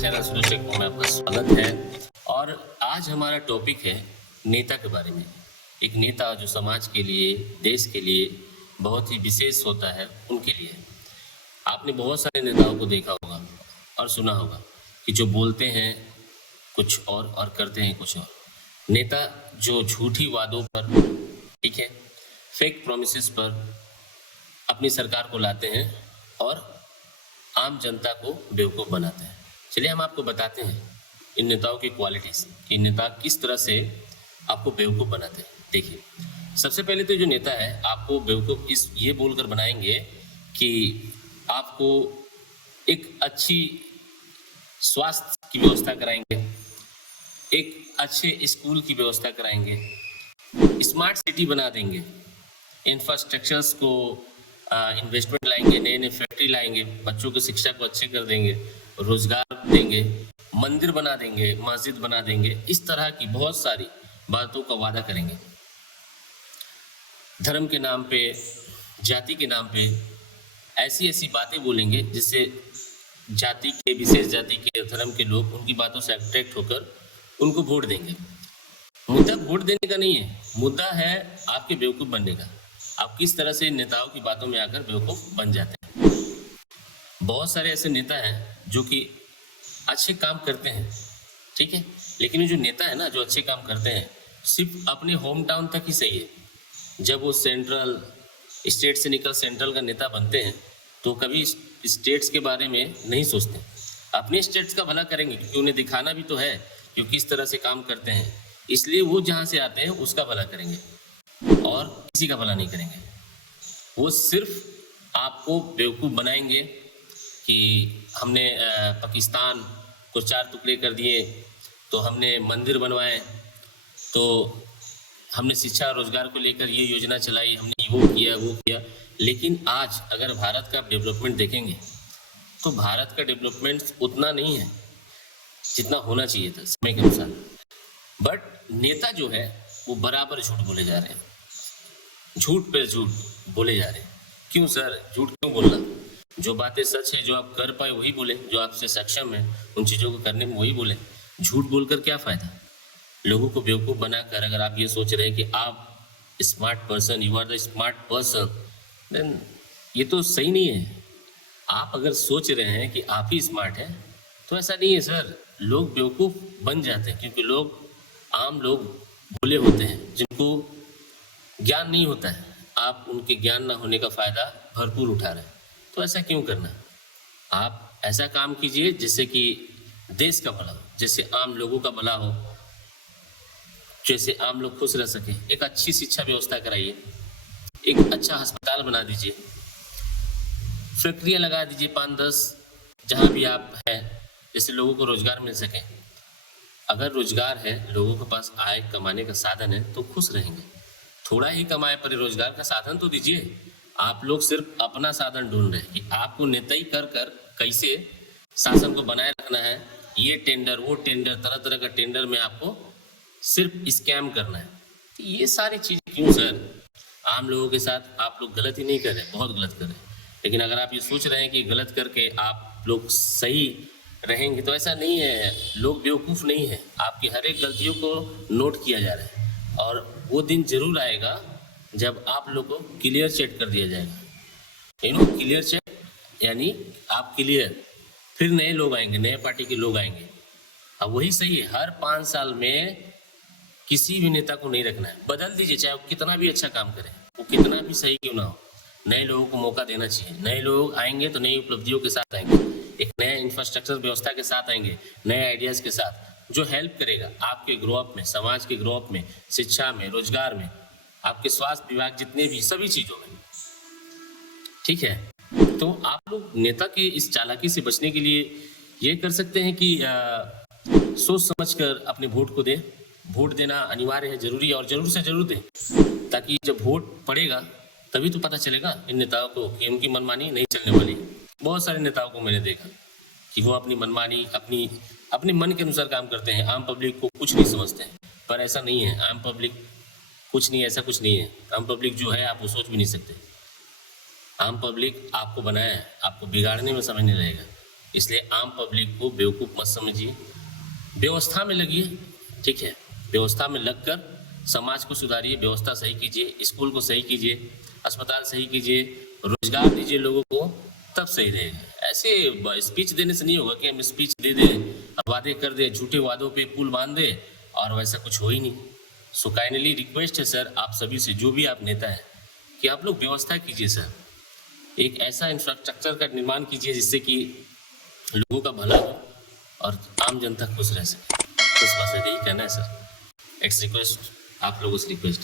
Channel सुरक्षित में आपका स्वागत है। और आज हमारा टॉपिक है नेता के बारे में। एक नेता जो समाज के लिए, देश के लिए बहुत ही विशेष होता है, उनके लिए। आपने बहुत सारे नेताओं को देखा होगा और सुना होगा कि जो बोलते हैं कुछ और करते हैं कुछ और। नेता जो झूठी वादों पर, ठीक है, फेक प्रोमिसेस पर अपनी सरकार को लाते हैं और आम जनता को बेवकूफ़ बनाते हैं। चलिए हम आपको बताते हैं इन नेताओं की क्वालिटीज़ कि नेता किस तरह से आपको बेवकूफ़ बनाते हैं। देखिए, सबसे पहले तो जो नेता है आपको बेवकूफ़ ये बोलकर बनाएंगे कि आपको एक अच्छी स्वास्थ्य की व्यवस्था कराएंगे, एक अच्छे स्कूल की व्यवस्था कराएंगे, स्मार्ट सिटी बना देंगे, इंफ्रास्ट्रक्चर्स को इन्वेस्टमेंट लाएंगे, नए नए फैक्ट्री लाएंगे, बच्चों की शिक्षा को अच्छे कर देंगे, रोजगार देंगे, मंदिर बना देंगे, मस्जिद बना देंगे। इस तरह की बहुत सारी बातों का वादा करेंगे। धर्म के नाम पे, जाति के नाम पे ऐसी ऐसी बातें बोलेंगे जिससे जाति के, विशेष जाति के, धर्म के लोग उनकी बातों से अट्रैक्ट होकर उनको वोट देंगे। मुद्दा वोट देने का नहीं है, मुद्दा है आपके बेवकूफ़ बनने का। आप किस तरह से नेताओं की बातों में आकर बेवकूफ़ बन जाते हैं। बहुत सारे ऐसे नेता हैं जो कि अच्छे काम करते हैं, ठीक है, लेकिन जो नेता है ना, जो अच्छे काम करते हैं, सिर्फ अपने होम टाउन तक ही सही है। जब वो सेंट्रल स्टेट से निकल सेंट्रल का नेता बनते हैं तो कभी स्टेट्स के बारे में नहीं सोचते। अपने स्टेट्स का भला करेंगे क्योंकि उन्हें दिखाना भी तो है कि किस तरह से काम करते हैं, इसलिए वो जहाँ से आते हैं उसका भला करेंगे और किसी का भला नहीं करेंगे। वो सिर्फ आपको बेवकूफ़ बनाएंगे कि हमने पाकिस्तान को 4 टुकड़े कर दिए, तो हमने मंदिर बनवाए, तो हमने शिक्षा रोजगार को लेकर ये योजना चलाई, हमने वो किया। लेकिन आज अगर भारत का डेवलपमेंट देखेंगे तो भारत का डेवलपमेंट उतना नहीं है जितना होना चाहिए था समय के अनुसार। बट नेता जो है वो बराबर झूठ बोले जा रहे हैं, झूठ पे झूठ बोले जा रहे हैं। क्यों सर, झूठ क्यों बोलना? जो बातें सच है, जो आप कर पाए वही बोले, जो आपसे सक्षम है उन चीज़ों को करने में वही बोले। झूठ बोलकर क्या फ़ायदा? लोगों को बेवकूफ़ बनाकर अगर आप ये सोच रहे हैं कि आप smart person, you are the smart person, then ये तो सही नहीं है। आप अगर सोच रहे हैं कि आप ही स्मार्ट हैं तो ऐसा नहीं है सर। लोग बेवकूफ़ बन जाते हैं क्योंकि आम लोग भोले होते हैं, जिनको ज्ञान नहीं होता है। आप उनके ज्ञान ना होने का फ़ायदा भरपूर उठा रहे हैं, तो ऐसा क्यों करना? आप ऐसा काम कीजिए जिससे कि देश का भला हो, जिससे आम लोगों का भला हो, जैसे आम लोग खुश रह सकें। एक अच्छी शिक्षा व्यवस्था कराइए, एक अच्छा अस्पताल बना दीजिए, फैक्ट्रियाँ लगा दीजिए 5-10 जहाँ भी आप हैं, जिससे लोगों को रोजगार मिल सके। अगर रोजगार है, लोगों के पास आय कमाने का साधन है तो खुश रहेंगे। थोड़ा ही कमाए पर रोजगार का साधन तो दीजिए। आप लोग सिर्फ अपना साधन ढूंढ रहे हैं कि आपको नेताई कर कैसे शासन को बनाए रखना है। ये टेंडर, वो टेंडर, तरह तरह का टेंडर में आपको सिर्फ स्कैम करना है। तो ये सारी चीज़ें क्यों सर? आम लोगों के साथ आप लोग गलत ही नहीं कर रहे, बहुत गलत कर रहे हैं। लेकिन अगर आप ये सोच रहे हैं कि गलत करके आप लोग सही रहेंगे तो ऐसा नहीं है। लोग बेवकूफ़ नहीं है, आपकी हर एक गलतियों को नोट किया जा रहा है और वो दिन जरूर आएगा जब आप लोग को क्लियर चेक कर दिया जाएगा। क्लियर चेक यानी आप क्लियर, फिर नए लोग आएंगे, नए पार्टी के लोग आएंगे। अब वही सही है, हर 5 साल में किसी भी नेता को नहीं रखना है, बदल दीजिए। चाहे वो कितना भी अच्छा काम करे, वो कितना भी सही क्यों ना हो, नए लोगों को मौका देना चाहिए। नए लोग आएंगे तो नई उपलब्धियों के साथ आएंगे, एक नए इंफ्रास्ट्रक्चर व्यवस्था के साथ आएंगे, नए आइडियाज़ के साथ, जो हेल्प करेगा आपके ग्रो अप में, समाज के ग्रो अप में, शिक्षा में, रोजगार में, आपके स्वास्थ्य विभाग, जितने भी सभी चीज़ों में, ठीक है। तो आप लोग नेता के इस चालाकी से बचने के लिए ये कर सकते हैं कि सोच समझकर अपने वोट को दें। वोट देना अनिवार्य है, जरूरी है, और जरूर से जरूर दें, ताकि जब वोट पड़ेगा तभी तो पता चलेगा इन नेताओं को कि उनकी मनमानी नहीं चलने वाली। बहुत सारे नेताओं को मैंने देखा कि वो अपनी मनमानी, अपने मन के अनुसार काम करते हैं, आम पब्लिक को कुछ नहीं समझते हैं। पर ऐसा नहीं है, आम पब्लिक कुछ नहीं, ऐसा कुछ नहीं है। आम पब्लिक जो है आप वो सोच भी नहीं सकते। आम पब्लिक आपको बनाया है, आपको बिगाड़ने में समय नहीं लगेगा। इसलिए आम पब्लिक को बेवकूफ़ मत समझिए, व्यवस्था में लगिए, ठीक है, व्यवस्था में लगकर समाज को सुधारिए, व्यवस्था सही कीजिए, स्कूल को सही कीजिए, अस्पताल सही कीजिए, रोजगार दीजिए लोगों को, तब सही रहेगा। ऐसे स्पीच देने से नहीं होगा कि हम स्पीच दे दें, वादे कर दें, झूठे वादों पे पुल बांध दें और वैसा कुछ हो ही नहीं। सो काइंडली रिक्वेस्ट है सर आप सभी से, जो भी आप नेता है, कि आप लोग व्यवस्था कीजिए सर, एक ऐसा इंफ्रास्ट्रक्चर का निर्माण कीजिए जिससे कि लोगों का भला हो और आम जनता खुश रह सके। बस यही कहना है सर, एक्स रिक्वेस्ट, आप लोगों से रिक्वेस्ट।